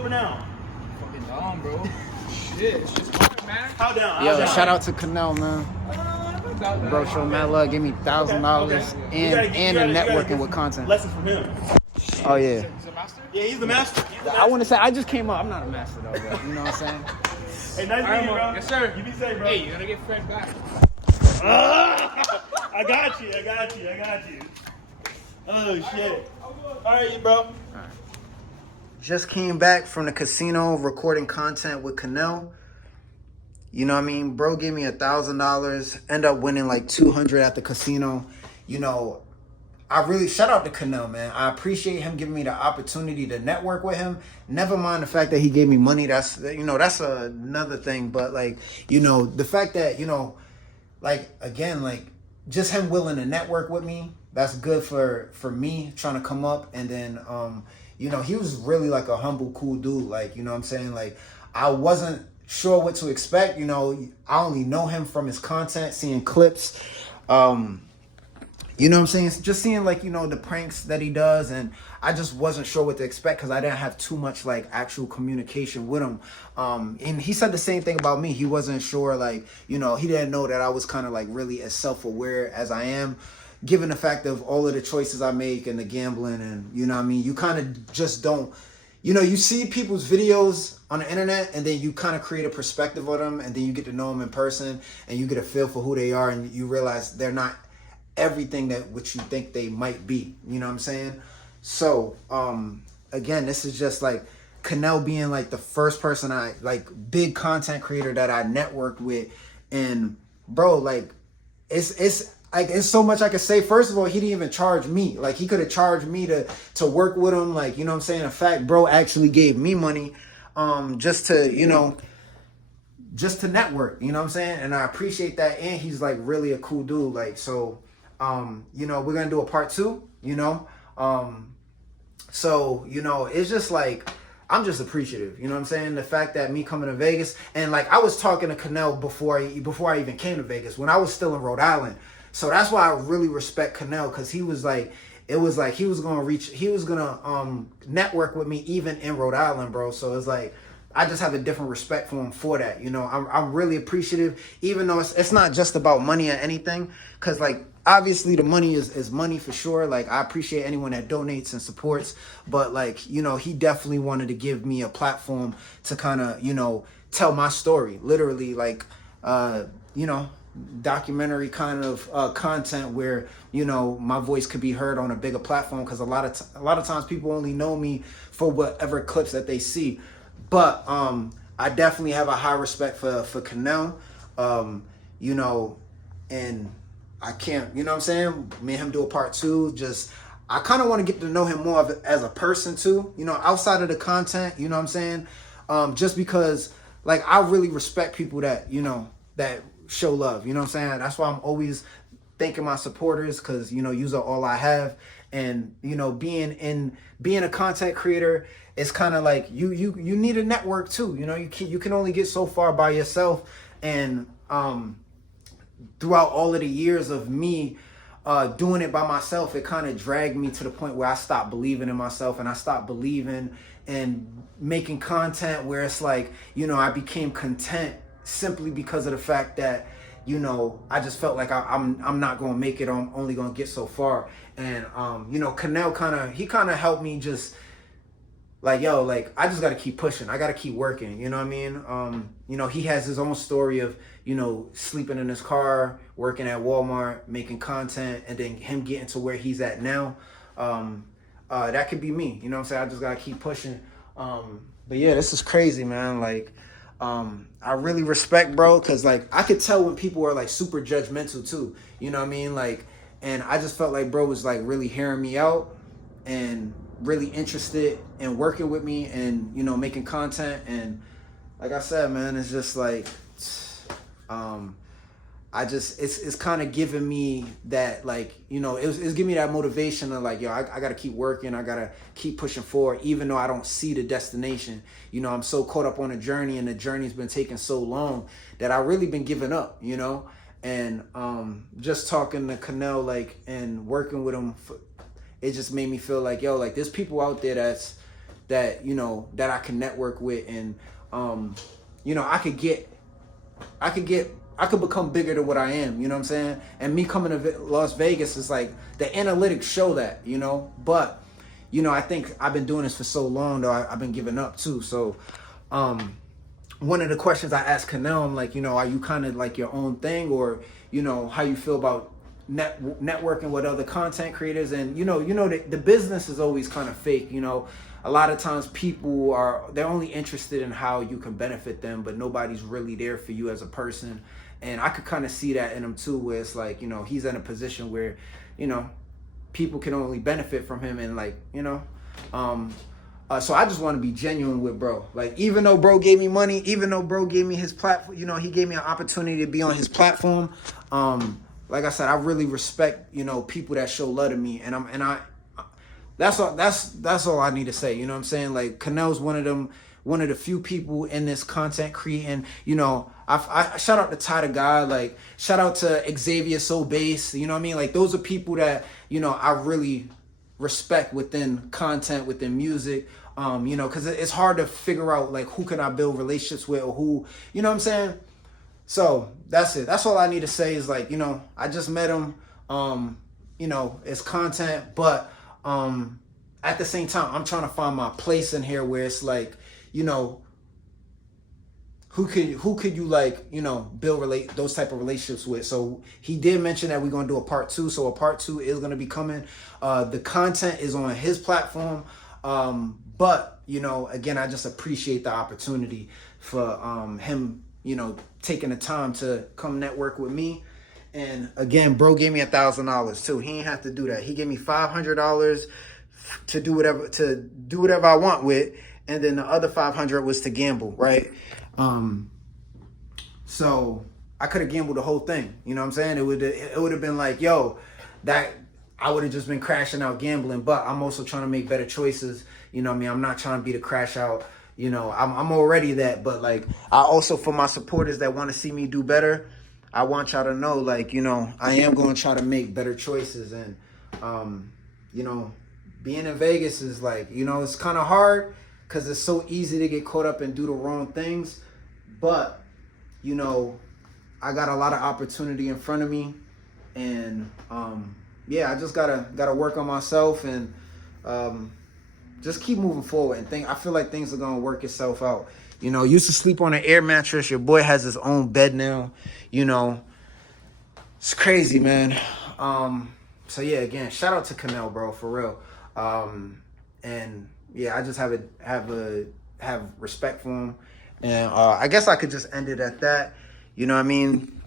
up or down? Fucking down, bro. Shit, it's just hard, man. How down? Yo, How down? shout out to Kanel, man. Bro, show mad love. Give me $1,000 and the networking with content. Lessons from him. Oh yeah. He's a master? Yeah, he's the master. I want to say I just came up. I'm not a master though, but you know what I'm saying. Hey, nice meeting you, bro. Yes, sir. You be safe, bro. Hey, you gotta get Fred back. I got you. Oh shit. All right, bro. Just came back from the casino recording content with Kanel. You know what I mean? Bro gave me $1,000, end up winning like 200 at the casino. You know, I really shout out to Kanel, man. I appreciate him giving me the opportunity to network with him. Never mind the fact that he gave me money. That's, you know, that's another thing. But like, you know, the fact that, you know, like, again, like just him willing to network with me, that's good for me trying to come up. And then, you know, he was really like a humble, cool dude. Like, you know what I'm saying? Like, I wasn't sure what to expect. You know, I only know him from his content, seeing clips. You know what I'm saying? Just seeing like, you know, the pranks that he does. And I just wasn't sure what to expect because I didn't have too much like actual communication with him. And he said the same thing about me. He wasn't sure, like, you know, he didn't know that I was kind of like really as self-aware as I am, given the fact of all of the choices I make and the gambling. And, you know what I mean? You kind of just don't, you know, you see people's videos on the internet and then you kind of create a perspective of them and then you get to know them in person and you get a feel for who they are and you realize they're not everything that what you think they might be. You know what I'm saying? So, again, this is just like Kanel being like the first person I like, big content creator that I networked with. And bro, like it's like, it's so much I could say. First of all, he didn't even charge me. Like, he could have charged me to work with him. Like, you know what I'm saying? In fact, bro actually gave me money just to, you know, just to network. You know what I'm saying? And I appreciate that. And he's like really a cool dude. Like, so, you know, we're going to do a part 2, you know? So, you know, it's just like, I'm just appreciative. You know what I'm saying? The fact that me coming to Vegas and like, I was talking to Kanel before I even came to Vegas when I was still in Rhode Island. So that's why I really respect Kanel, because he was like, it was like he was gonna network with me even in Rhode Island, bro. So it's like I just have a different respect for him for that. You know, I'm really appreciative, even though it's not just about money or anything, because like obviously the money is money for sure. Like I appreciate anyone that donates and supports, but like, you know, he definitely wanted to give me a platform to kind of, you know, tell my story, literally, like you know, documentary kind of content where, you know, my voice could be heard on a bigger platform, because a lot of times people only know me for whatever clips that they see. But I definitely have a high respect for Kanel, you know, and I can't, you know what I'm saying, me and him do a part 2. Just I kind of want to get to know him more as a person too, you know, outside of the content, you know what I'm saying, just because like I really respect people that, you know, that show love. You know what I'm saying? That's why I'm always thanking my supporters, because, you know, yous are all I have. And, you know, being a content creator, it's kind of like you need a network too. You know, you can only get so far by yourself. And throughout all of the years of me doing it by myself, it kind of dragged me to the point where I stopped believing in myself, and I stopped believing in making content where it's like, you know, I became content simply because of the fact that, you know, I just felt like I'm not going to make it. I'm only going to get so far. And, you know, Kanel kind of helped me just like, yo, like, I just got to keep pushing. I got to keep working. You know what I mean? You know, he has his own story of, you know, sleeping in his car, working at Walmart, making content, and then him getting to where he's at now. That could be me. You know what I'm saying? I just got to keep pushing. But yeah, this is crazy, man. Like, I really respect bro, because like I could tell when people are like super judgmental too, you know what I mean? Like, and I just felt like bro was like really hearing me out and really interested in working with me and, you know, making content. And like I said, man, it's just like it's kind of giving me that, like, you know, it's giving me that motivation of like, yo, I got to keep working. I got to keep pushing forward, even though I don't see the destination. You know, I'm so caught up on the journey, and the journey's been taking so long that I really been giving up, you know? And just talking to Kanel, like, and working with him, it just made me feel like, yo, like, there's people out there that's that, you know, that I can network with, and you know, I could become bigger than what I am, you know what I'm saying? And me coming to Las Vegas is like, the analytics show that, you know, but, you know, I think I've been doing this for so long, though, I've been giving up too. So, one of the questions I asked Kanel, I'm like, you know, are you kind of like your own thing, or, you know, how you feel about networking with other content creators? And, you know, the business is always kind of fake, you know. A lot of times people they're only interested in how you can benefit them, but nobody's really there for you as a person. And I could kind of see that in him too, where it's like, you know, he's in a position where, you know, people can only benefit from him, and like, you know, so I just want to be genuine with bro. Like, even though bro gave me money, even though bro gave me his platform, you know, he gave me an opportunity to be on his platform. Like I said, I really respect, you know, people that show love to me, and that's all I need to say. You know what I'm saying? Like, Kanel's one of the few people in this content creating. You know, I shout out to Ty the Guy, like shout out to Xavier So Bass. You know what I mean? Like, those are people that, you know, I really respect within content, within music. You know, because it's hard to figure out like who can I build relationships with, or who, you know what I'm saying? So that's it. That's all I need to say is, like, you know, I just met him. You know, it's content, but at the same time, I'm trying to find my place in here where it's like, you know, who could you, like, you know, build those type of relationships with. So he did mention that we're gonna do a part 2. So a part 2 is gonna be coming. The content is on his platform. But, you know, again, I just appreciate the opportunity for him, you know, taking the time to come network with me. And again, bro gave me $1,000 too. He ain't have to do that. He gave me $500 to do whatever I want with, and then the other 500 was to gamble, right? So I could have gambled the whole thing. You know what I'm saying? It would have been like, yo, that I would have just been crashing out gambling. But I'm also trying to make better choices. You know what I mean? I'm not trying to be the crash out. You know, I'm already that. But like, I also, for my supporters that want to see me do better, I want y'all to know, like, you know, I am going to try to make better choices. And, you know, being in Vegas is like, you know, it's kind of hard because it's so easy to get caught up and do the wrong things. But, you know, I got a lot of opportunity in front of me. And, yeah, I just gotta work on myself and just keep moving forward. And I feel like things are going to work itself out. You know, used to sleep on an air mattress. Your boy has his own bed now. You know, it's crazy, man. So yeah, again, shout out to Kanel, bro, for real. And yeah, I just have respect for him. And I guess I could just end it at that. You know what I mean?